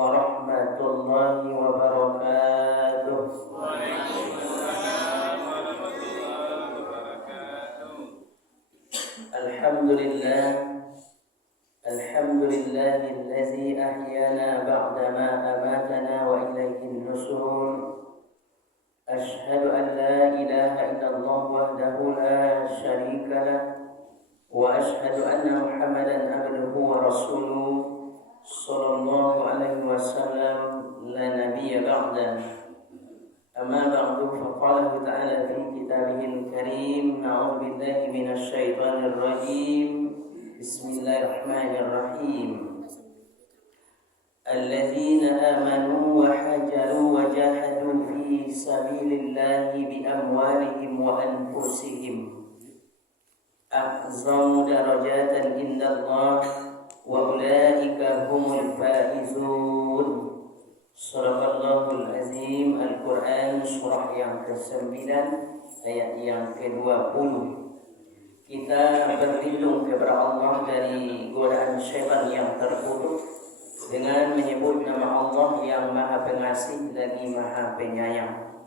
warahmatullahi wabarakatuh. Alhamdulillah, alhamdulillahillazi ahyana ba'dama amatana wa ilaihin nusur. Ashhadu an la ilaha illallah wahdahu la syarika lah wa ashhadu anna Muhammadan abduhu wa rasuluh sallallahu alaihi wasallam la nabiyya ba'dah. Amma ba'du, faqala ta'ala fi kitabihil karim, na'udzu billahi minasy syaithanir rajim. Bismillahirrahmanirrahim. Alladzina amanu wa hajaru wa jahadu fi sabilillahi bi amwalihim wa anfusihim a'zamu darajatan indallah wa ulaika humul faizun. Shadaqallahul azim. Al-Quran surah yang ke-9 ayat yang ke-20. Kita berlindung kepada Allah dari godaan syaitan yang terkutuk dengan menyebut nama Allah yang Maha Pengasih lagi Maha Penyayang.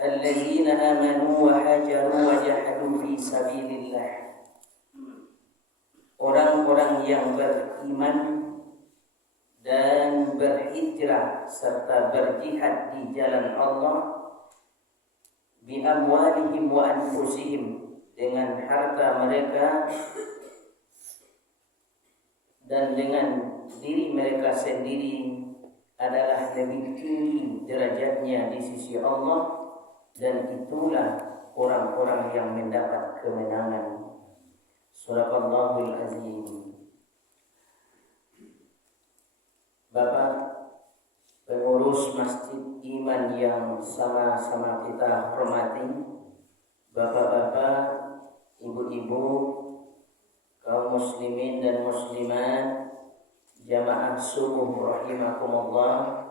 Alladzina amanu wa hajaru wa jahadu fi sabilillah. Orang-orang yang beriman dan berhijrah serta berjihad di jalan Allah, bi amwalihim wa anfusihim, dengan harta mereka dan dengan diri mereka sendiri, adalah lebih tinggi derajatnya di sisi Allah, dan itulah orang-orang yang mendapat kemenangan. Shadaqallahul azim. Bapak pengurus Masjid Iman yang sama-sama kita hormati, bapak-bapak, ibu-ibu, kaum muslimin dan muslimat, jamaah subuh rahimakumullah,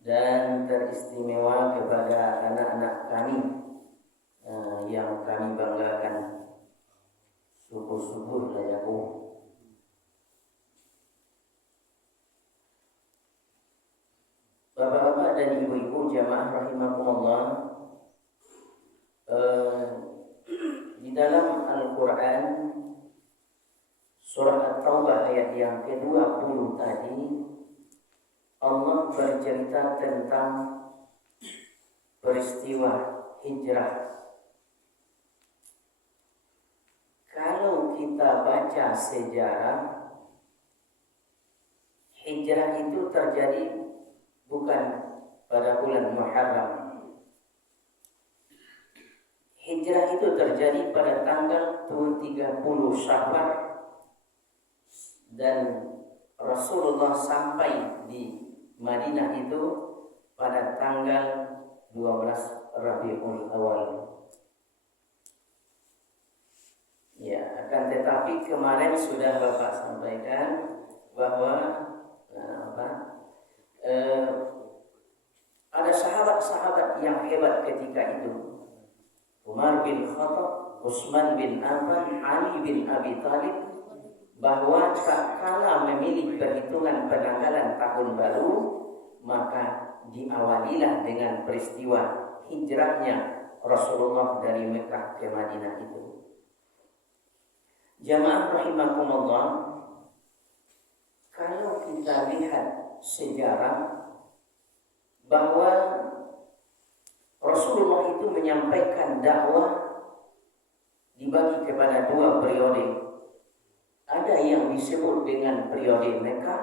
dan teristimewa kepada anak-anak kami yang kami banggakan. Subuh-subuh layaku. Bapak-bapak dan ibu-ibu jamaah rahimakumullah, di dalam Al-Quran surah At-Taubah ayat yang ke-20 tadi, Allah bercerita tentang peristiwa hijrah. Kalau kita baca sejarah, hijrah itu terjadi bukan pada bulan Muharram. Hijrah itu terjadi pada tanggal 30 Syawal, dan Rasulullah sampai di Madinah itu pada tanggal 12 Rabiul Awal. Ya, akan tetapi kemarin sudah Bapak sampaikan bahwa ada sahabat-sahabat yang hebat ketika itu. Umar bin Khattab, Utsman bin Affan, Ali bin Abi Thalib, bahwa tak kala memilih perhitungan penanggalan tahun baru, maka diawalilah dengan peristiwa hijrahnya Rasulullah dari Mekah ke Madinah itu. Jamaah rahimakumullah, kalau kita lihat sejarah bahwa Rasulullah itu menyampaikan dakwah dibagi kepada dua periode. Ada yang disebut dengan periode Mekah,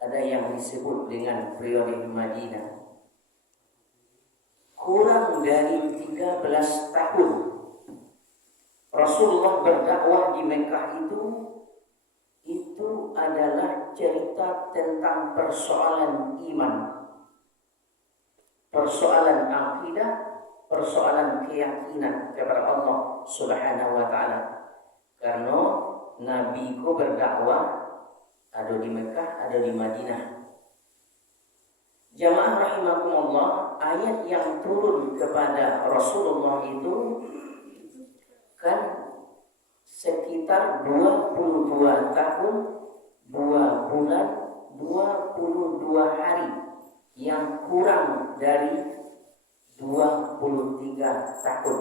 ada yang disebut dengan periode Madinah. Kurang dari 13 tahun Rasulullah berdakwah di Mekah itu adalah cerita tentang persoalan iman, persoalan akidah, persoalan keyakinan kepada Allah Subhanahu wa taala. Karena Nabi ku berdakwah ada di Mekah, ada di Madinah. Jamaah rahimakumullah, ayat yang turun kepada Rasulullah itu kan sekitar 22 tahun 2 bulan 22 hari yang kurang dari 23 tahun.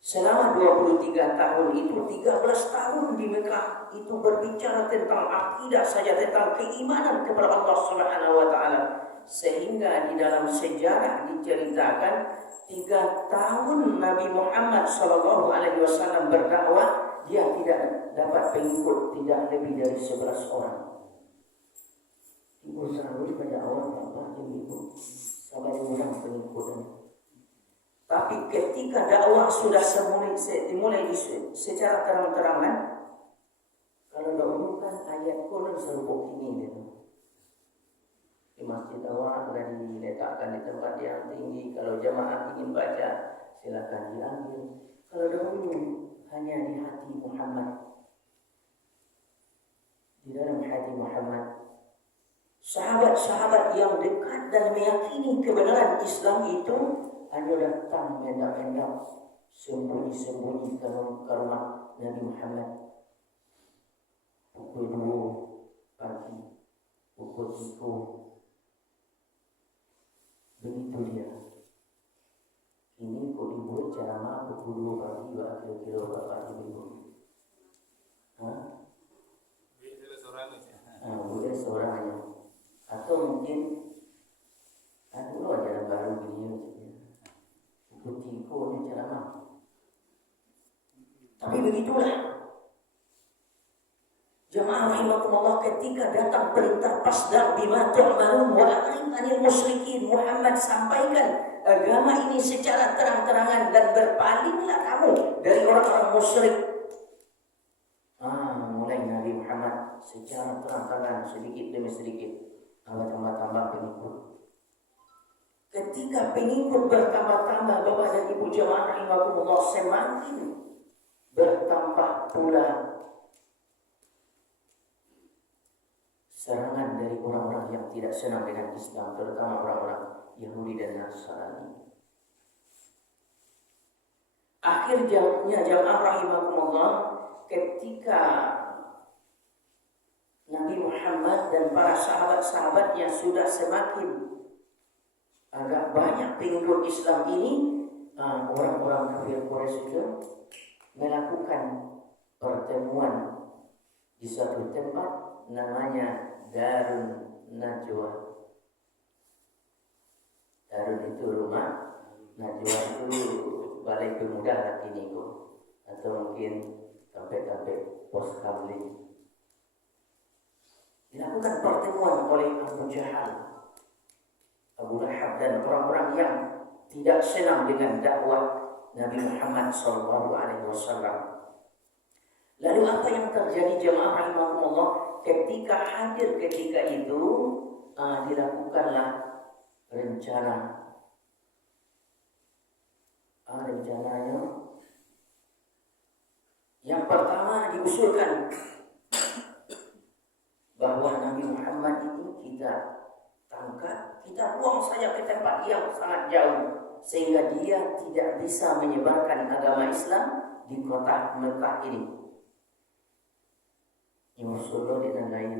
Selama 23 tahun itu 13 tahun di Mekah itu berbicara tentang akidah saja, tentang keimanan kepada Allah Subhanahu wa taala. Sehingga di dalam sejarah diceritakan 3 tahun Nabi Muhammad sallallahu alaihi wasallam berdakwah, dia tidak dapat pengikut tidak lebih dari 11 orang. Ibu selalu pada awal apa ibu sampai orang pengikutnya. Tapi ketika dakwah sudah dimulai secara terang-terangan, kalau dahulu kan ayat Quran serupa ini gitu. Di masjid awal sudah diletakkan di tempat yang tinggi. Kalau jamaah ingin baca, silakan diambil. Kalau dahulu hanya di hati Muhammad, di dalam hati Muhammad. Sahabat-sahabat yang dekat dan meyakini kebenaran Islam itu hanya datang mendak-mendak sembunyi-sembunyi ke rumah Nabi Muhammad pukul 2 pagi, pukul 3. Begitu dia. Ini kok dibuat ceramah pukul 2 pagi, kira-kira berapa ibu? Boleh seorang aja. Atau mungkin ajaran baru gini pukul 3 ini ceramah. Tapi begitulah jamaah rahimakumullah, ketika datang perintah fasda' bima tu'marun wa a'rid 'anil musyrikin, Muhammad sampaikan agama ini secara terang-terangan dan berpalinglah kamu dari orang-orang musyrik. Mulai Nabi Muhammad secara terang-terangan sedikit demi sedikit tambah pengikut. Ketika pengikut bertambah-tambah, Bapak dan Ibu jamaah rahimakumullah, semakin bertambah pula serangan dari orang-orang yang tidak senang dengan Islam, terutama orang-orang Yahudi dan Nasrani. Akhirnya jamaah rahimakumullah, ketika Nabi Muhammad dan para sahabat-sahabatnya sudah semakin agak banyak pengikut Islam ini, orang-orang kafir Quraisy itu melakukan pertemuan di suatu tempat namanya Darun Najwa. Darun itu rumah, Najwa itu balai pemuda ini kok, atau mungkin sampai pos kamling. Dilakukan pertemuan oleh Abu Jahal, Abu Lahab dan orang-orang yang tidak senang dengan dakwah Nabi Muhammad SAW. Lalu apa yang terjadi jemaah rahimahumullah? Ketika hadir ketika itu dilakukanlah rencananya yang pertama diusulkan bahwa Nabi Muhammad itu kita tangkap, kita buang saja ke tempat yang sangat jauh sehingga dia tidak bisa menyebarkan agama Islam di kota Mekah ini. Yang Rasulullah dengan lain,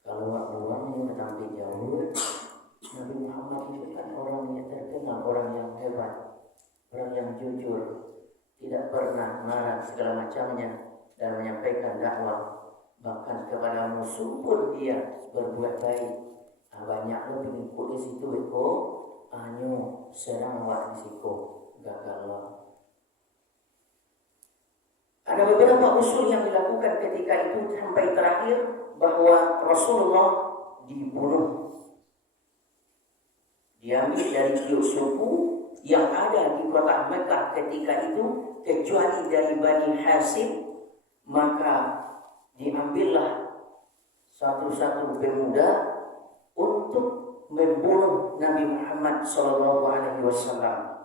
kalau buang ini sampai jauh, Nabi Muhammad itu kan orang yang terkenal, orang yang hebat, orang yang jujur, tidak pernah marah segala macamnya dan menyampaikan dakwah. Bahkan kepada musuh pun dia berbuat baik. Banyak lo pengikut di situ eko, serang awak di situ, gagal lo. Ada beberapa usul yang dilakukan ketika itu sampai terakhir bahwa Rasulullah dibunuh. Diambil dari suku yang ada di kota Mekah ketika itu, kecuali dari Bani Hashim, maka diambillah satu-satu pemuda untuk membunuh Nabi Muhammad SAW.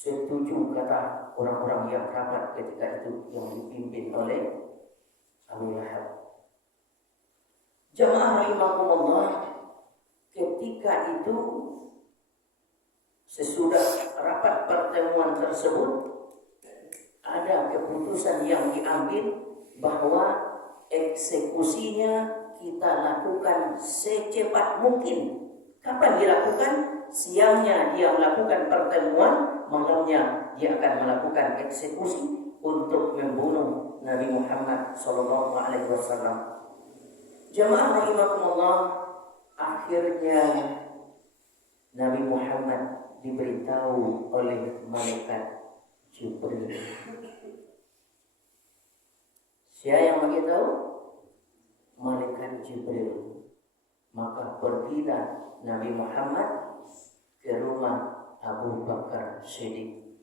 Setuju kata orang-orang yang rapat ketika itu yang dipimpin oleh Abu Lahab. Jamaah rahimakumullah, ketika itu sesudah rapat pertemuan tersebut ada keputusan yang diambil bahwa eksekusinya kita lakukan secepat mungkin. Kapan dilakukan? Siangnya dia melakukan pertemuan, malamnya dia akan melakukan eksekusi untuk membunuh Nabi Muhammad SAW. Jamaah rahimakumullah, akhirnya Nabi Muhammad diberitahu oleh malaikat Jibril. Siapa yang beritahu? Malaikat Jibril. Maka pergilah Nabi Muhammad ke rumah Abu Bakar Siddiq.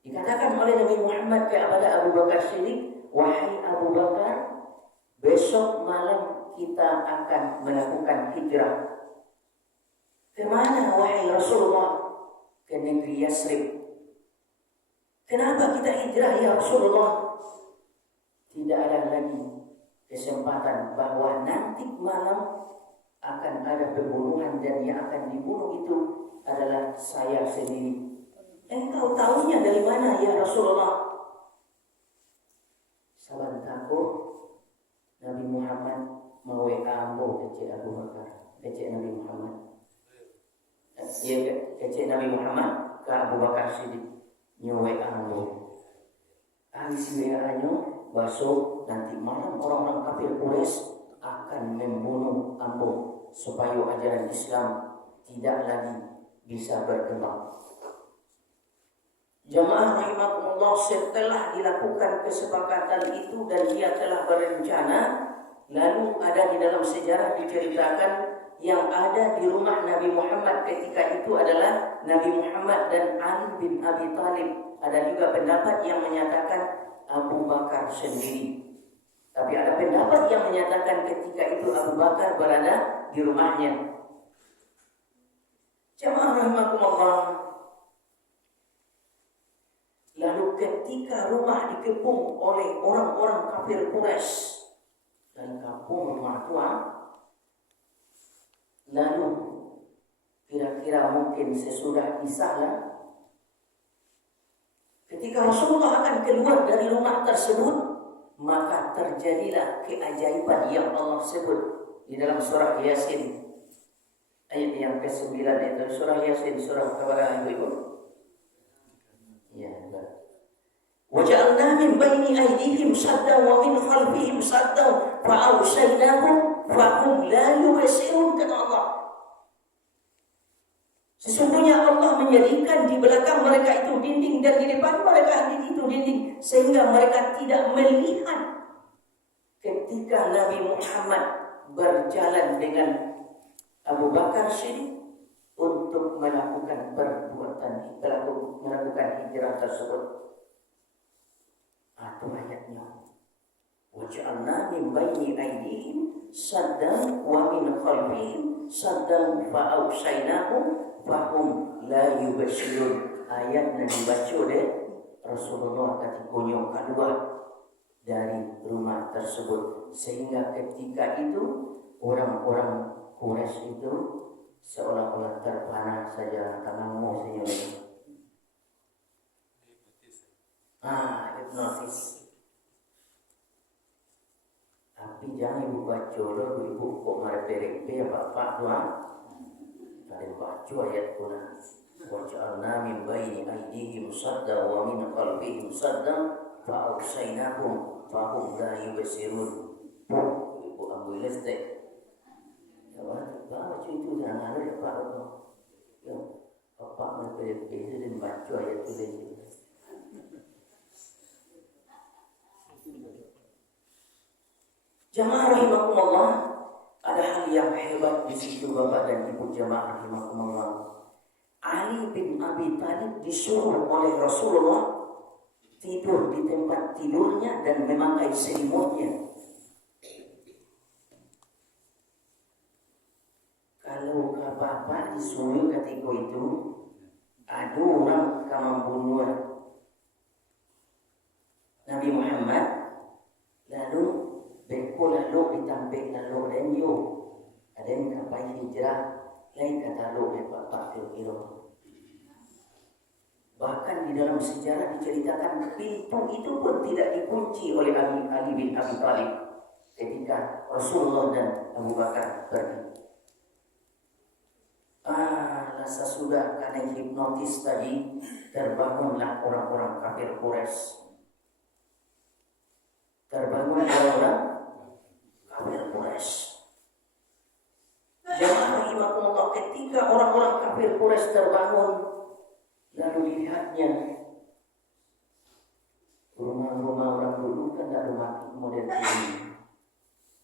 Dikatakan oleh Nabi Muhammad kepada Abu Bakar Siddiq, wahai Abu Bakar, besok malam kita akan melakukan hijrah. Kemana wahai Rasulullah? Ke negeri Yasrib. Kenapa kita hijrah ya Rasulullah? Tidak ada lagi kesempatan bahwa nanti malam akan ada pembunuhan dan yang akan dibunuh itu adalah saya sendiri. Engkau tahunya dari mana ya Rasulullah? Saban takut Nabi Muhammad mau ambo kecil Abu Bakar, kecil Nabi Muhammad. Ya kecil Nabi Muhammad ke Abu Bakar Siddiq nyewe ambo. Alis anyo besok nanti malam orang-orang kafir Quraisy akan membunuh ambo supaya ajaran Islam tidak lagi bisa berkembang. Jamaah rahimakumullah, setelah dilakukan kesepakatan itu dan dia telah berencana, lalu ada di dalam sejarah diceritakan yang ada di rumah Nabi Muhammad ketika itu adalah Nabi Muhammad dan Ali bin Abi Thalib. Ada juga pendapat yang menyatakan Abu Bakar sendiri. Tapi ada pendapat yang menyatakan ketika itu Abu Bakar berada di rumahnya. Jamaah rahimakumullah, lalu ketika rumah dikepung oleh orang-orang kafir Quraisy dan kampung rumah tua, lalu kira-kira mungkin sesudah isya, ketika Rasulullah akan keluar dari rumah tersebut, maka terjadilah keajaiban yang Allah sebut di dalam surah Yasin ayat yang ke-9 itu. Surah Yasin, surah kepada ibu-ibu. Ya, وَجَعَلْنَا مِنْ بَيْنِ أَيْدِيهِمْ سَدًّا وَمِنْ خَلْفِهِمْ سَدًّا فَأَغْشَيْنَاهُمْ فَهُمْ لَا يُبْصِرُونَ. Kata Allah, sesungguhnya Allah menjadikan di belakang mereka itu dinding dan di depan mereka itu dinding, sehingga mereka tidak melihat. Ketika Nabi Muhammad berjalan dengan Abu Bakar Siddiq untuk melakukan melakukan hijrah tersebut. Itu ayatnya. Waj'alna min baini aydihim saddan wa min khalfihim saddan fa'awshaynahum fahum la yubsirun. Ayatnya dibaca oleh Rasulullah ketika keluar dari rumah tersebut, sehingga ketika itu orang-orang Quraisy itu seolah-olah terpana saja tanganmu senyum. Hipnotis. Tapi jangan ibu baca dulu, ibu kok marah-marah ya bapak tuan. Kalian baca ayat Quran. Waj'alna min baini aydihim sadda wa min khalfihim sadda fa'awshaynahum fahum la yubsirun. Ibu ambil listrik. Baca itu jangan ada ya Pak. Ya, Bapak marah-marah dan baca ayat itu. Jamaah rahimakumullah, ada hal yang hebat di situ Bapak dan Ibu jamaah rahimakumullah. Ali bin Abi Thalib disuruh oleh Rasulullah tidur di tempat tidurnya dan memakai selimutnya. Kalau Bapak disuruh ketika itu, ada orang akan membunuh Nabi Muhammad, lalu beko lalu ditampik lalu dan yo ada yang kapai hijrah lain kata lalu Bapak kira-kira. Bahkan Bahkan di dalam sejarah diceritakan pintu itu pun tidak dikunci oleh Ali bin Abi Thalib ketika Rasulullah dan Abu Bakar pergi. Sesudah karena hipnotis tadi terbangunlah orang-orang kafir Quraisy. Terbangun orang-orang kafir Quraisy. Jamaah rahimakumullah, ketika orang-orang kafir Quraisy terbangun, lalu dilihatnya rumah-rumah orang dulu kan tidak rumah model ini.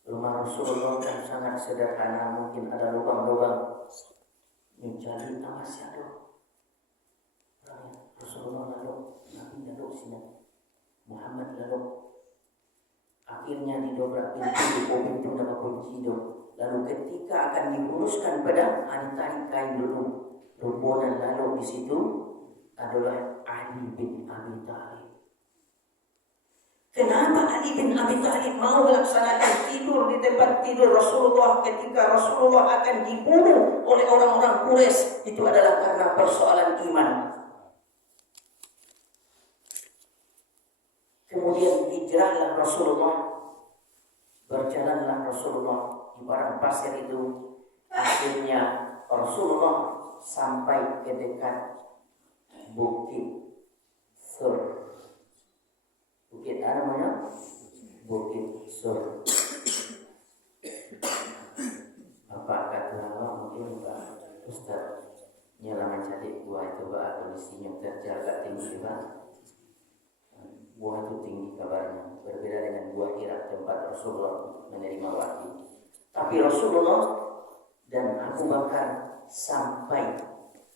Rumah Rasulullah kan sangat sederhana, mungkin ada lubang-lubang. Mencari masih ada. Rasulullah lalu, Nabi lalu sini, Muhammad lalu. Akhirnya didobrak pintu dapat kunci itu. Lalu ketika akan dihunuskan pedang, ditarik kain dulu. Rombongan lalu di situ adalah Ali bin Abi Thalib. Kenapa Ali bin Abi Thalib mau melaksanakan tidur di tempat tidur Rasulullah ketika Rasulullah akan dibunuh oleh orang-orang Quraisy? Itu adalah karena persoalan iman. Kemudian hijrahlah Rasulullah, berjalanlah Rasulullah di padang pasir itu. Akhirnya Rasulullah sampai ke dekat Bukit Sur. Bukit apa namanya? Bukit Sur. Apa kata Allah mungkin Pak Ustaz nyalaman cantik buah itu Pak kondisinya terjaga tinggi Pak. Buah itu tinggi kabarnya, berbeda dengan buah Hira tempat Rasulullah menerima wahyu. Tapi Rasulullah dan Abu Bakar sampai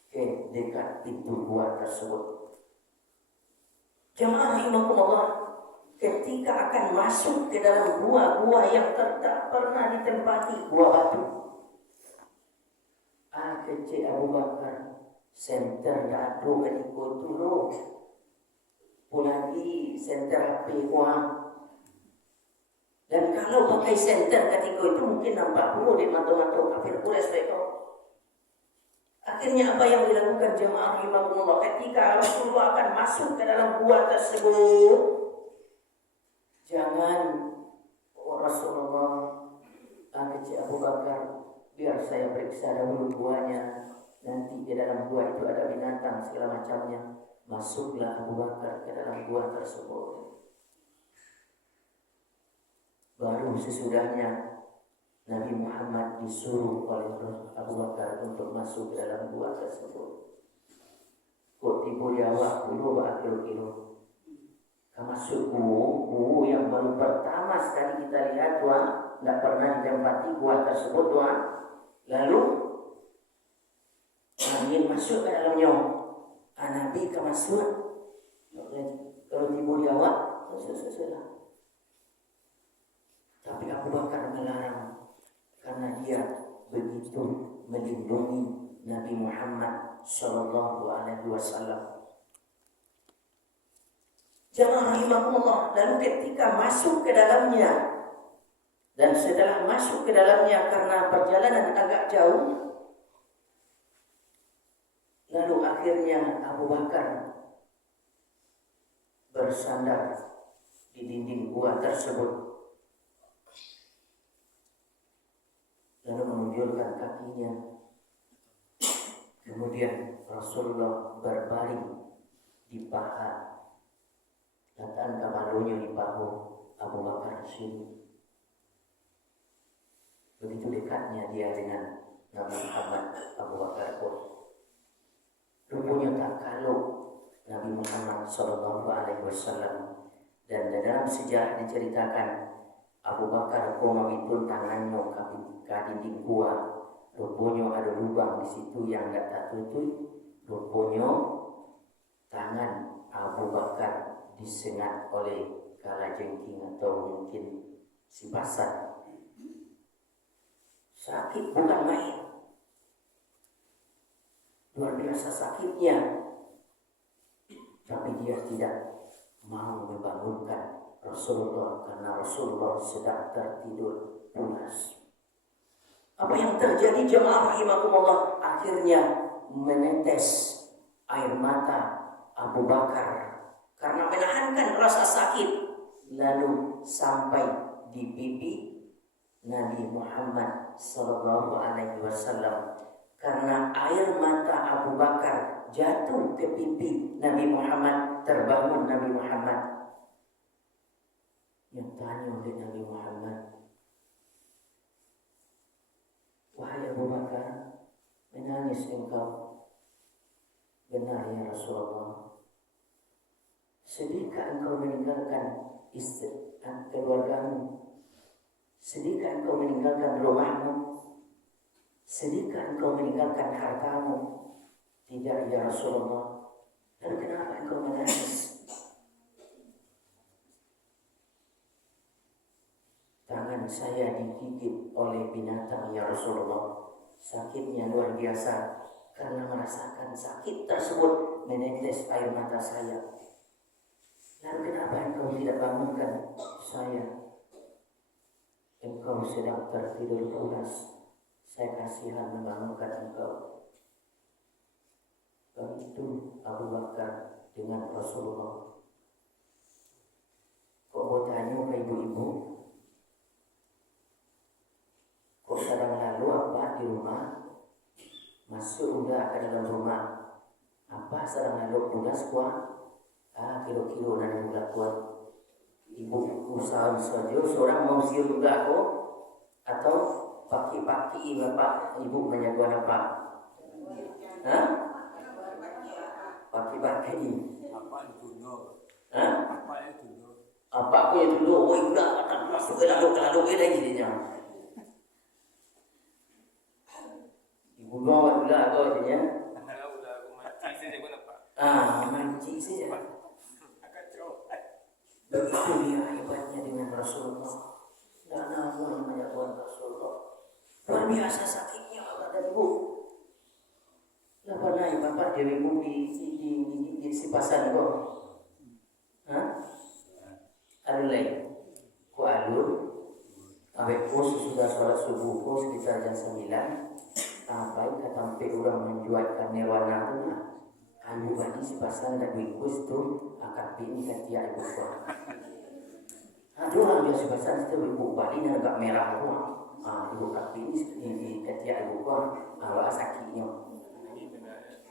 ke dekat pintu gua tersebut. Jamaah rahimakumullah, ketika akan masuk ke dalam gua yang tak pernah ditempati, gua batu. Kecil Abu Bakar center dadu ketika itu loh. Pulagi center HP gua. Dan kalau pakai center ketika itu mungkin nampak dulu di mata-mata kafir Quraisy mereka. Akhirnya apa yang dilakukan jamaah rahimahumullah ketika Rasulullah akan masuk ke dalam gua tersebut? Jangan Rasulullah kecil Abu Bakar, biar saya periksa dahulu guanya. Nanti di dalam gua itu ada binatang segala macamnya. Masuklah Abu Bakar ke dalam gua tersebut. Baru sesudahnya Nabi Muhammad disuruh oleh Abu Bakar untuk masuk ke dalam gua tersebut. Kok tiba jawab dulu akhir kilo. Masuk gua yang baru pertama sekali kita lihat tuan, nggak pernah ditempati gua tersebut tuan. Lalu Nabi masuk ke dalamnya. Nabi ke masuk. Kalau tiba jawab, selesai. Tapi Abu Bakar melarang. Karena dia begitu melindungi Nabi Muhammad Sallallahu Alaihi Wasallam. Jamaah rahimahumullah, lalu ketika masuk ke dalamnya dan setelah masuk ke dalamnya karena perjalanan agak jauh, lalu akhirnya Abu Bakar bersandar di dinding gua tersebut. Lalu menunjukkan kakinya. Kemudian Rasulullah berbaring di paha. Datang kamalunya di bahu Abu Bakar sini. Begitu dekatnya dia dengan Nabi Muhammad Abu Bakar pun. Rupanya tak kalau Nabi Muhammad Sallallahu Alaihi Wasallam. Dan dalam sejarah diceritakan Abu Bakar mengambil tangannya ke dinding gua. Rupanya ada lubang di situ yang tidak tertutup. Rupanya tangan Abu Bakar disengat oleh kalajengking atau mungkin si pasar. Sakit bukan main. Luar biasa sakitnya. Tapi dia tidak mau membangunkan Rasulullah karena Rasulullah sedang tertidur pulas. Apa yang terjadi jemaah rahimakumullah? Akhirnya menetes air mata Abu Bakar karena menahankan rasa sakit lalu sampai di pipi Nabi Muhammad sallallahu alaihi wasallam. Karena air mata Abu Bakar jatuh ke pipi Nabi Muhammad, terbangun Nabi Muhammad. Yang tanya oleh Nabi Muhammad, wahai Abu Bakar, menangis engkau? Benar ya Rasulullah. Sedihkah engkau meninggalkan istri keluargamu? Sedihkah engkau meninggalkan rumahmu? Sedihkah engkau meninggalkan hartamu? Tidak ya Rasulullah. Lalu kenapa engkau menangis? Tangan saya digigit oleh binatang ya Rasulullah. Sakitnya luar biasa. Karena merasakan sakit tersebut menetes air mata saya. Lalu kenapa engkau tidak bangunkan saya? Engkau sedang tertidur pulas. Saya kasihan membangunkan engkau. Begitu Abu Bakar dengan Rasulullah. Kok mau tanya ke ibu-ibu? Kok sedang lalu apa di rumah? Masuk enggak ke dalam rumah? Apa sedang lalu tugas kuat? Kilo-kilo dan budak kuat. Ibu usaha saja, seorang mau siur juga aku? Atau paki-paki bapak ibu menjaga apa? Hah? Paki-paki. Apa itu no? Hah? Apa itu no? Apa aku yang dulu? Oh enggak, tak masuk ke lalu lagi jadinya. Ibu bawa dulu aku jadinya. Udah aku mati saja pun apa? Mancing saja. Begitu dia hebatnya dengan Rasulullah. Dan namun menjaga Rasulullah. Luar biasa sakitnya kata ibu. Lah pernah bapak dari ibu di sipasan kok. Hah? Alulai. Ku alur. Awek ku sesudah sholat subuh ku sekitar jam 9. Sampai ketampe orang menjualkan nirwana tu lah. Kayu bani sipasan dan wikus tu akan pini ketiak ibu ku. Aduh orang biasa sipasan itu ibu bani dan agak merah tu. Ibu kapi ini ketiak ibu ku. Awak sakitnya.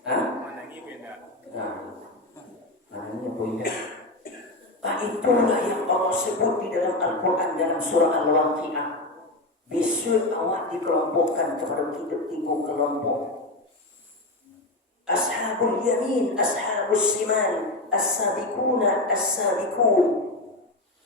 Manangi beda. Manangi beda. Itulah yang Allah sebut di dalam Al-Quran dalam surah Al-Waqi'ah. Besok awak dikelompokkan kepada tiga kelompok. Ashabul yamin, ashabul shimal, as-sabiquna, as-sabiqun.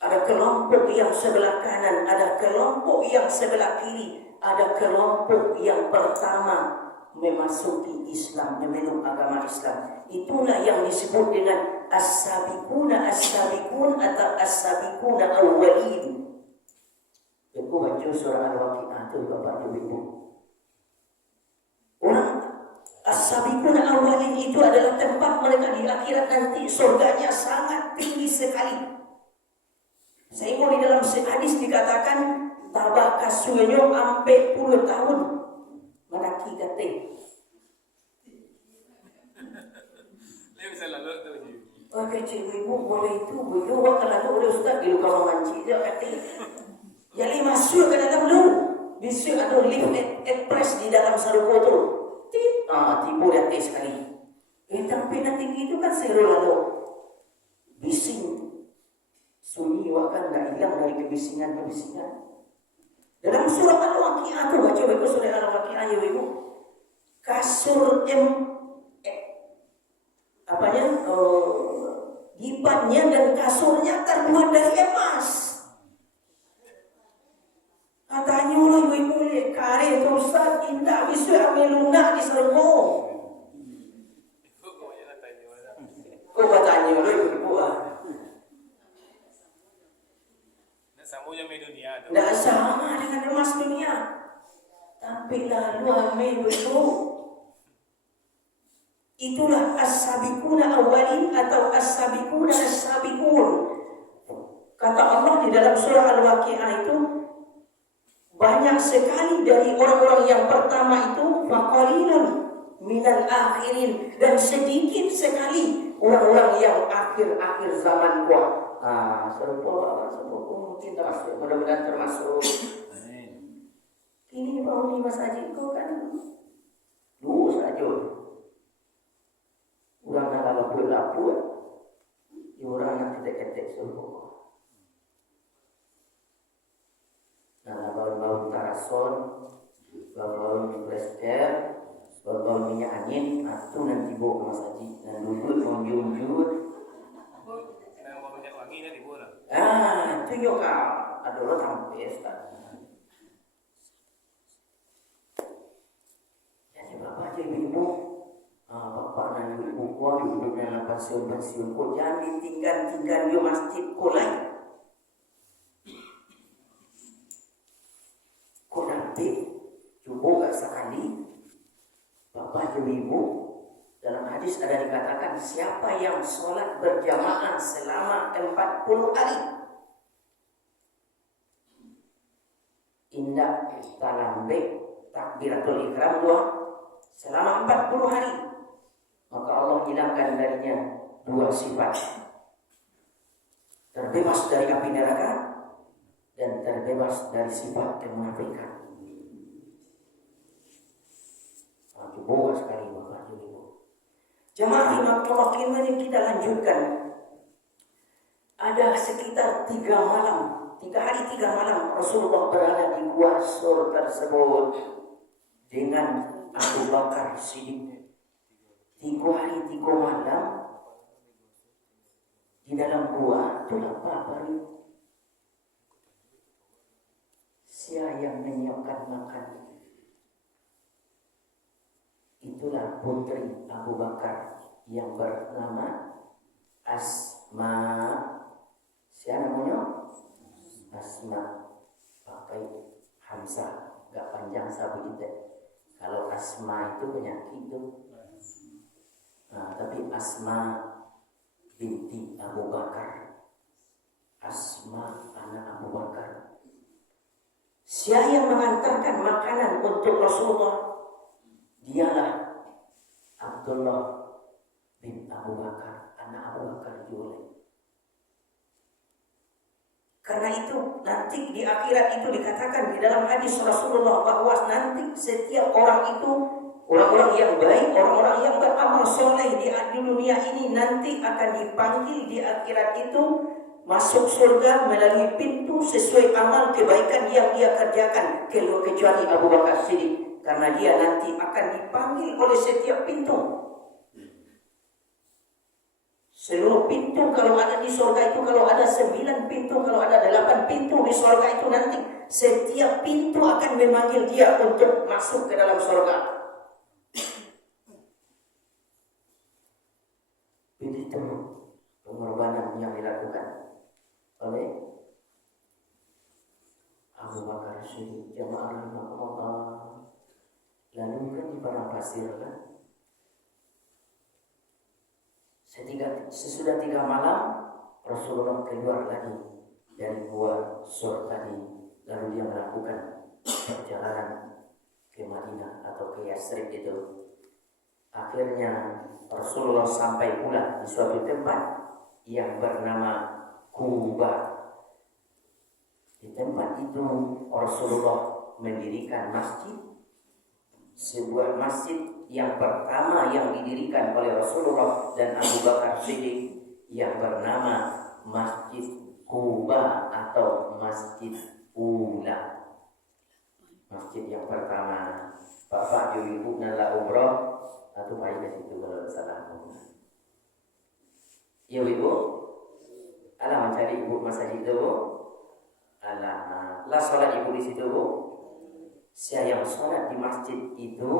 Ada kelompok yang sebelah kanan, ada kelompok yang sebelah kiri, ada kelompok yang pertama memasuki Islam, memeluk agama Islam. Itulah yang disebut dengan as-sabiquna as-sabiqun atau as-sabiquna awwalin. Aku baca surah Al-Waqi'ah tu Bapak Ibu. Orang as-sabiquna awwalin itu adalah tempat mereka di akhirat nanti, surganya sangat tinggi sekali. Sehingga di dalam hadis dikatakan tabah kasunya sampai 10 tahun menaki kate. Bisa lalu tu. Oke cikgu ibu boleh itu, ibu kalau oleh ustaz di luar manci dia kate. Jadi masuk ke dalam lu, bisa ada lift express di dalam saruko tu. Tipu dan sekali. Tapi nanti itu kan seru lalu. Bising. Sunyi wakan tak hilang dari kebisingan-kebisingan. Dalam surah Al-Waqi'ah tu baca baik surah Al-Waqi'ah ya ibu. Kasur dipannya dan kasurnya terbuat dari emas. Katanya lah ibu kare tu ustaz indah bisu ame lunak di serbo. Kau bertanya lah ibu Sama yang dunia tu. Tidak sama dengan emas dunia. Tapi lalu ame itu. Itulah as-sabiquna awwalin atau as-sabiquna as-sabiqun. Kata Allah di dalam surah Al-Waqi'ah itu banyak sekali dari orang-orang yang pertama itu faqalilun minal akhirin, dan sedikit sekali orang-orang yang akhir-akhir zaman kuat. Serupa mungkin termasuk, mudah-mudahan termasuk. Ini baru 5 saja kau kan. Dua saja. Orang nak laput-laput, orang nak ketek-ketek semua. Nah, bau-bau tarason, bau-bau prester, bau-bau minyak angin, itu nanti bawa ke masjid. Dan duduk menjunjut. Nah, mau minyak wangi nanti boleh. Itu juga ada orang sampai Ustaz. Jadi bapak jadi ibu, bapak dan ibu kuah duduk dalam pensiun-pensiun. Kau jangan ditinggal-tinggal di masjid kau lain. Kau nanti coba gak sekali bapak jadi ibu. Dalam hadis ada dikatakan siapa yang sholat berjamaah selama 40 hari. Indah talambe takbiratul ihram selama 40 hari. Maka Allah hilangkan darinya 2 sifat. Terbebas dari api neraka dan terbebas dari sifat kemunafikan. Coba sekali bapak ibu. Jemaah rahimakumullah, ini kita lanjutkan. Ada sekitar 3 hari 3 malam Rasulullah berada di gua Sur tersebut dengan Abu Bakar Siddiq. 3 hari 3 malam di dalam gua. Itu apa hari? Siapa yang menyiapkan makan? Itulah putri Abu Bakar yang bernama Asma. Siapa namanya? Asma. Pakai Hamzah, gak panjang sabu itu. Kalau Asma itu penyakit itu. Tapi Asma binti Abu Bakar. Asma anak Abu Bakar. Siapa yang mengantarkan makanan untuk Rasulullah? Dialah Abdullah bin Abu Bakar, anak Abu Bakar juga. Karena itu nanti di akhirat itu dikatakan di dalam hadis Rasulullah bahwa nanti setiap orang itu, orang-orang yang baik, orang-orang yang beramal soleh di dunia ini nanti akan dipanggil di akhirat itu masuk surga melalui pintu sesuai amal kebaikan yang dia kerjakan, kecuali Abu Bakar Siddiq. Karena dia nanti akan dipanggil oleh setiap pintu. Seluruh pintu kalau ada di surga itu, kalau ada 9 pintu, kalau ada 8 pintu di surga itu nanti, setiap pintu akan memanggil dia untuk masuk ke dalam surga. Begitu pengorbanan yang dilakukan oleh Abu Bakar Siddiq. Jamaah rahimahullah. Lalu kan di padang pasir kan. Sesudah 3 malam Rasulullah keluar lagi dari gua Sur tadi. Lalu dia melakukan perjalanan ke Madinah atau ke Yasrib itu. Akhirnya Rasulullah sampai pula di suatu tempat yang bernama Kuba. Di tempat itu Rasulullah mendirikan masjid. Sebuah masjid yang pertama yang didirikan oleh Rasulullah dan Abu Bakar Siddiq yang bernama Masjid Kuba atau Masjid Ula. Masjid yang pertama. Bapak ibu nala umroh atau baik ke situ kalau salah. Ya ibu, alah mencari ibu masjid itu. Alah, lah sholat ibu di situ. Siapa yang sholat di masjid itu,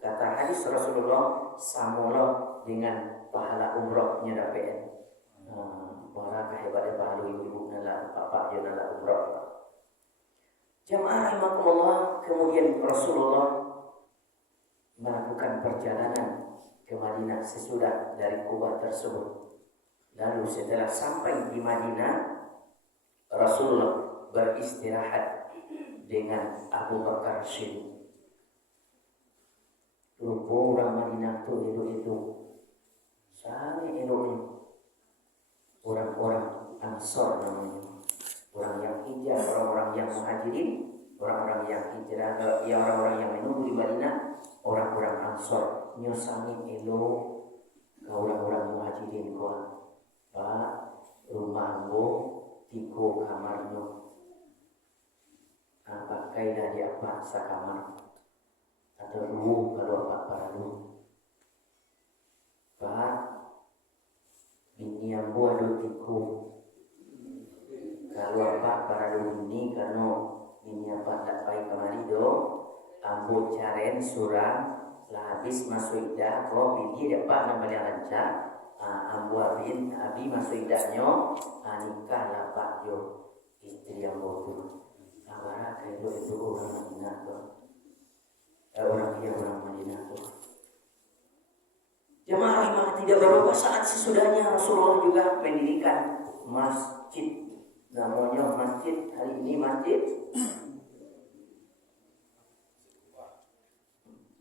kata hadis Rasulullah, samolah dengan pahala umrohnya dapat. Wala kehebatnya pahala ibu nala bapak yang nala umroh. Jamaah rahimakumullah, kemudian Rasulullah melakukan perjalanan ke Madinah sesudah dari Kuba tersebut. Lalu setelah sampai di Madinah, Rasulullah beristirahat dengan Abu Bakar Siddiq. Rupa orang Madinah tu itu sangat eloknya. Orang-orang Ansor namanya, orang yang hijrah, orang-orang yang muhajirin, orang-orang yang hijrah, orang-orang yang menunggu di Madinah, orang-orang Ansor nyosangi elok ke orang-orang muhajirin kau. Pak, rumah bo tiga kamarnya. Apa kaidah di apa sakamar atau dua kalau apa para dua. Pak, bini ambo ada tiga. Kalau apa para dua ini karena bini apa tak baik kemari do, ambo caren surang lah habis masuk idah kau bini dapat nama yang lancar. Ambo abin abi masuk idahnya nikah lah pak yo istri ambo tu. Awara kayak itu orang Madinah tu, orang Madinah tu. Jemaah memang tidak berubah saat sesudahnya Rasulullah juga mendirikan masjid. Namanya masjid hari ini masjid.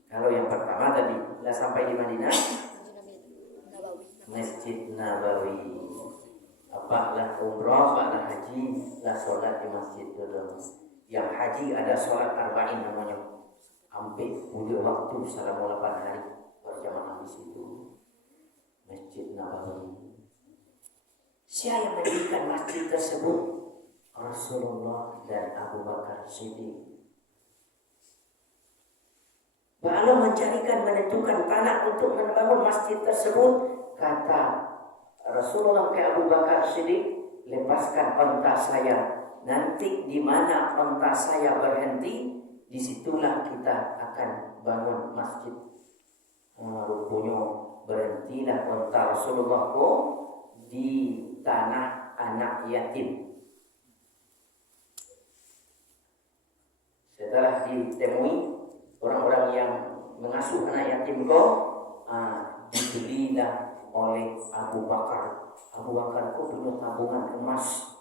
Kalau yang pertama tadi lah sampai di Madinah, Masjid Nabawi. Apakah umrah, apakah haji, lah solat di masjid itu. Yang haji ada solat arba'in namanya. Hampir punya waktu selama 8 hari berjamaah di situ. Masjid Nabawi. Siapa yang mendirikan masjid tersebut? Rasulullah dan Abu Bakar Siddiq. Lalu menentukan tanah untuk membangun masjid tersebut, kata Rasulullah ke Abu Bakar Siddiq, lepaskan onta saya. Nanti di mana onta saya berhenti, disitulah kita akan bangun masjid. Rupanya berhentilah onta Rasulullah di tanah anak yatim. Setelah ditemui orang-orang yang mengasuh anak yatim dibelilah oleh Abu Bakar. Abu Bakar punya tabungan emas.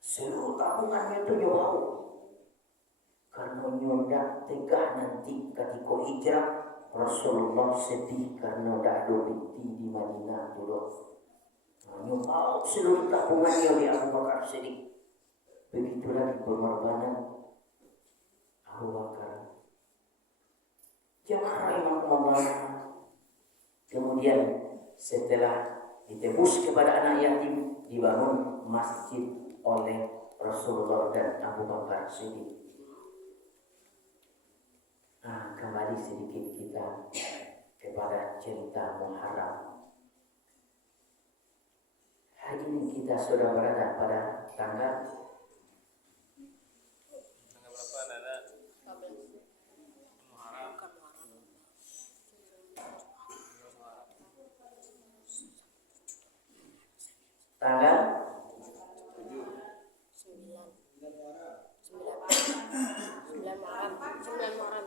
Seluruh tabungannya itu nyobau. Karena nyondak tegah nanti ketika hijrah Rasulullah sedih karena dah ada binti di Madinah dulu. Nyobau seluruh tabungannya oleh Abu Bakar sedih. Begitulah pengorbanan Abu Bakar. Jemaah rahimahullah. Kemudian setelah ditebus kepada anak yatim, dibangun masjid oleh Rasulullah dan Abu Bakar Siddiq. Kembali sedikit kita kepada cerita Muharram. Hari ini kita sudah berada pada tanggal berapa Nana? Muharram. tanggal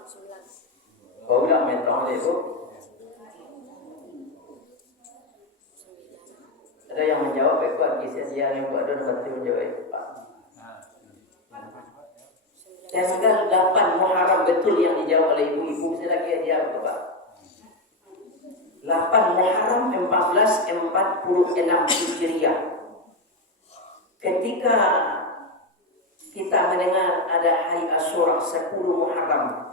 9. Kau udah metong itu? Ada yang menjawabekuat kisah dia yang buat ada berarti menjawab Pak. Tanggal 8 Muharram betul yang dijawab oleh ibu-ibu. Saya lagi dia Pak. 8 Muharram 1446 Hijriah. Ketika kita mendengar ada hari Asyura 10 Muharram.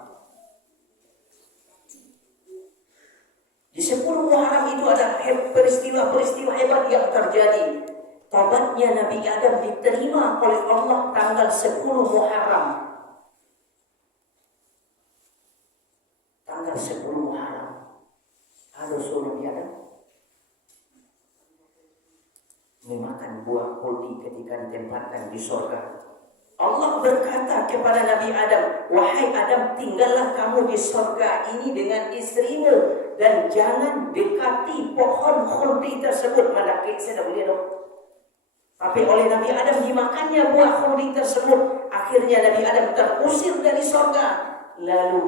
Di 10 Muharram itu ada peristiwa-peristiwa hebat yang terjadi. Taubatnya Nabi Adam diterima oleh Allah tanggal 10 Muharram. Tanggal 10 Muharram. Ada suruh Nabi Adam memakan buah khuldi ketika ditempatkan di surga. Allah berkata kepada Nabi Adam, wahai Adam, tinggallah kamu di surga ini dengan istrimu dan jangan dekati pohon khuldi tersebut. Malaikat saya boleh dong. Tapi oleh Nabi Adam dimakannya buah khuldi tersebut. Akhirnya Nabi Adam terusir dari surga. Lalu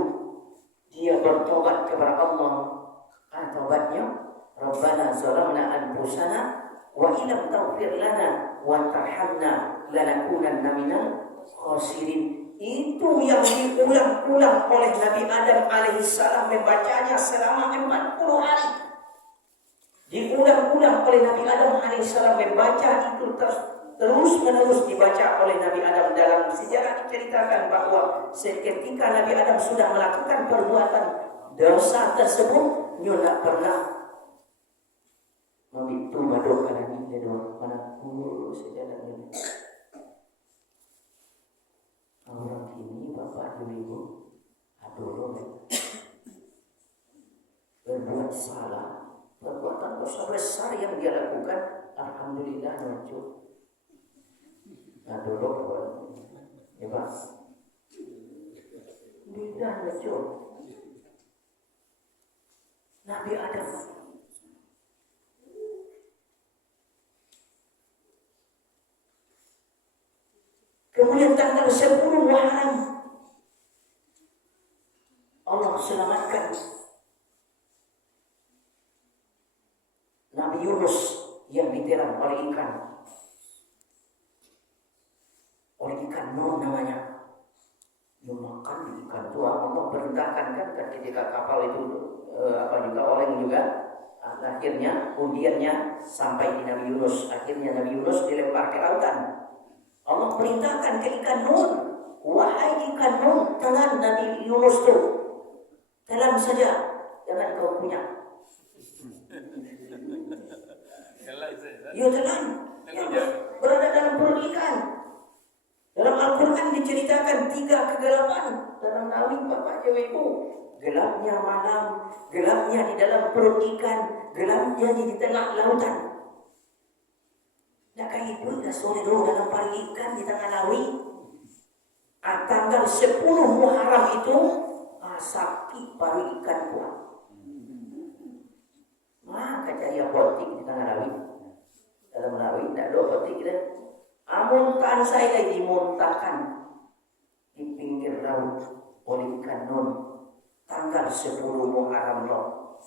dia bertobat kepada Allah. Taubatnya, Rabbana zalamna anfusana wa illam taghfir lana wa tarhamna lanakunanna minal khasirin. Itu yang diulang-ulang oleh Nabi Adam alaihissalam, membacanya selama 40 hari. Diulang-ulang oleh Nabi Adam alaihissalam, membaca itu terus-menerus dibaca oleh Nabi Adam. Dalam sejarah diceritakan bahwa seketika Nabi Adam sudah melakukan perbuatan dosa tersebut, dia tidak pernah meminta madokan ini dia doang mana guru sejalan ini. Orang ini bapak ibu aduh berbuat salah, perbuatan dosa besar yang dia lakukan, alhamdulillah muncul. Aduh hebat. Tidak muncul. Nabi Adam kemudian tanggal 10 Muharram Allah selamatkan Nabi Yunus yang ditelan oleh ikan Nun namanya. Dia makan ikan tua. Allah perintahkan kan ketika kapal itu juga oleng juga. Akhirnya undiannya sampai di Nabi Yunus. Akhirnya Nabi Yunus dilempar ke lautan. Allah perintahkan ke ikan Nun, wahai ikan Nun, telan Nabi Yunus tuh, telan saja, jangan kau punya. Ya telan, yang berada dalam perut ikan. Dalam Al-Quran diceritakan 3 kegelapan dalam nawi bapak ibu. Gelapnya malam, gelapnya di dalam perut ikan, gelapnya di tengah lautan. Nah kayak itu dah sore dulu dalam pari ikan di tengah nawi. Tanggal 10 Muharram itu sakit pari ikan kuat. Maka cari apotik di tengah nawi. Dalam nawi tidak ada apotik kita. Amuntan saya dimuntahkan di pinggir laut oleh ikan Nun tanggal 10 Muharram loh.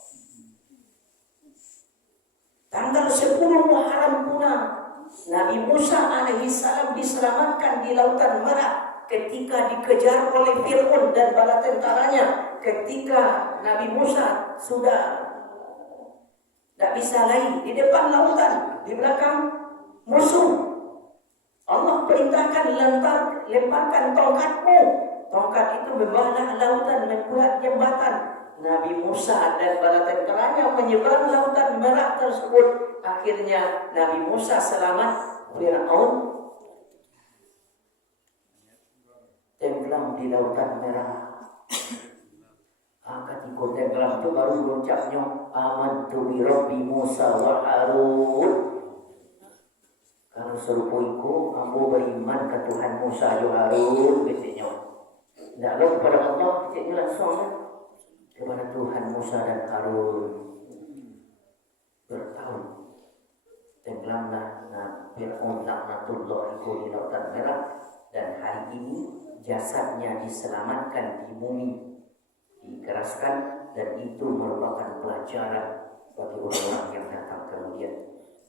Tanggal 10 Muharram pula Nabi Musa alaihissalam diselamatkan di Lautan Merah ketika dikejar oleh Fir'aun dan bala tentaranya. Ketika Nabi Musa sudah tidak bisa lagi di depan lautan, di belakang musuh, Allah perintahkan lemparkan tongkatmu. Tongkat itu membelah lautan, membuat jembatan. Nabi Musa dan bala tentaranya menyeberang Lautan Merah tersebut. Akhirnya Nabi Musa selamat, Fir'aun tenggelam di Lautan Merah. Ketika tenggelam itu baru berucapnya amantu bi Rabbi Musa wa Harun. Kalau serupuiku, aku beriman ke Tuhan Musa dan Harun, biasanya. Tidak lalu kepada Allah, biasanya langsung kepada Tuhan Musa dan Harun. Bertahun tenggelamlah Fir'aun laknatullah di Lautan Merah, dan hari ini jasadnya diselamatkan di bumi, dikeraskan, dan itu merupakan pelajaran bagi orang-orang yang datang kemudian.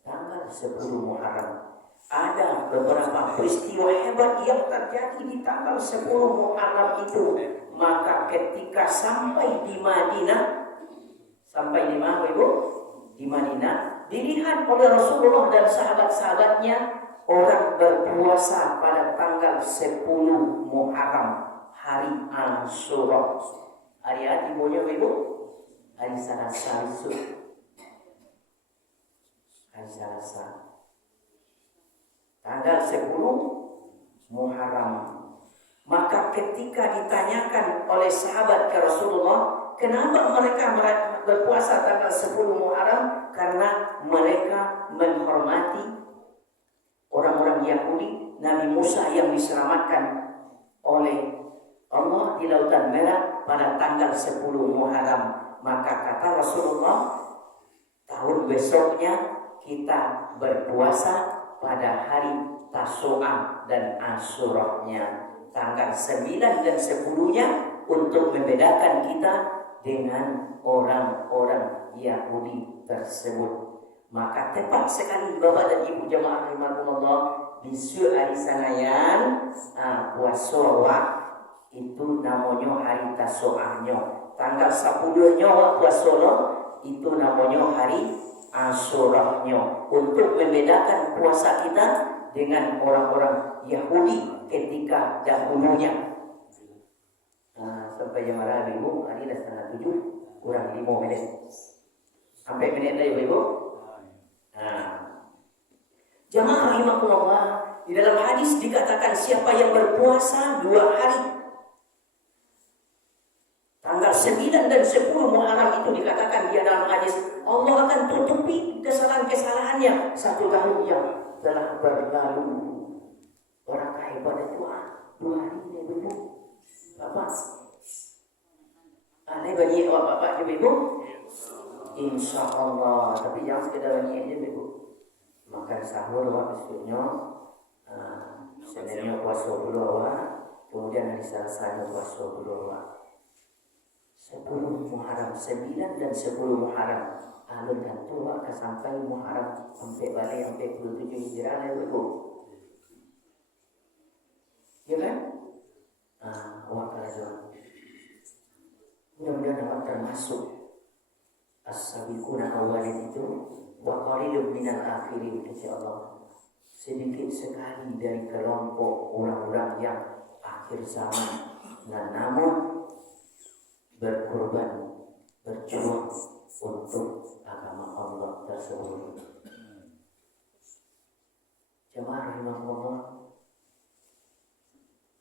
Tanggal 10 Muharram ada beberapa peristiwa hebat yang terjadi di tanggal 10 Muharram itu. Maka ketika sampai di Madinah, sampai di mana Ibu? Di Madinah, dilihat oleh Rasulullah dan sahabat-sahabatnya orang berpuasa pada tanggal 10 Muharram, hari Asyura. Hari ibunya Ibu? Hari Selasa itu. Hari Selasa. Tanggal 10 Muharram. Maka ketika ditanyakan oleh sahabat ke Rasulullah, kenapa mereka berpuasa tanggal 10 Muharram? Karena mereka menghormati orang-orang Yahudi, Nabi Musa yang diselamatkan oleh Allah di Lautan Merah pada tanggal 10 Muharram. Maka kata Rasulullah, tahun besoknya kita berpuasa pada hari Tasu'a dan Asyurahnya, tanggal 9 dan 10-nya, untuk membedakan kita dengan orang-orang Yahudi tersebut. Maka tepat sekali Bapak dan Ibu jamaah rahimakumullah, bisu hari sanayan puasa itu namanya hari Tasu'ahnya. Tanggal 10-nya puasa itu namanya hari Asyurahnya. Untuk membedakan puasa kita dengan orang-orang Yahudi ketika dahulunya. Sampai jam berapa Ibu? Hari dah 6:30 kurang 5 menit. Sampai menit dah Ibu. Jamaah rahimakumullah, di dalam hadis dikatakan siapa yang berpuasa 2 hari, tanggal 9 dan 10 Muharram itu dikatakan dia dalam hadis Allah akan tutupi kesalahan-kesalahannya 1 tahun yang telah berlalu. Orang hebat itu 2 hari ini Ibu. Bapak. Ini banyak Bapak Ibu. Insya Allah. Tapi jangan sekedar banyak aja Ibu. Makan sahur besoknya. Sebenarnya puasa dulu kemudian hari Selasa puasa dulu 10 Muharram 9 dan 10 Muharram. Alun dan tua akan sampai Muharram sampai balik sampai 27 Hijrah Ibu. Ya kan? Mudah-mudahan dapat termasuk as-sabiquna awalin itu wa qalilun minal akhirin insyaallah. Sedikit sekali dari kelompok orang-orang yang akhir zaman, dan namun berkorban, berjuang untuk agama Allah tersebut. Jemaah rahimahullah,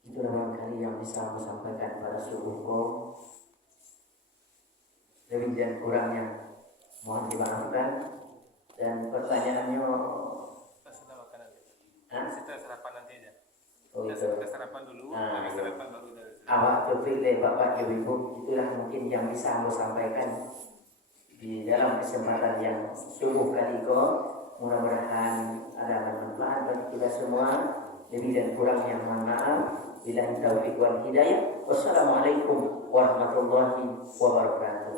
itulah barangkali yang bisa saya sampaikan pada subuhku. Lebih dan kurangnya mohon dimaafkan. Dan pertanyaannya setelah makan nanti. Setelah sarapan nanti aja. Kita sarapan dulu, sarapan baru dari awak terpilih Bapak Ibu. Itulah mungkin yang bisa saya sampaikan di dalam kesempatan yang subuh kali ini. Mudah-mudahan ada manfaat bagi kita semua. Lebih dan kurangnya mohon maaf. Billahi taufiq wal hidayah. Wassalamualaikum warahmatullahi wabarakatuh.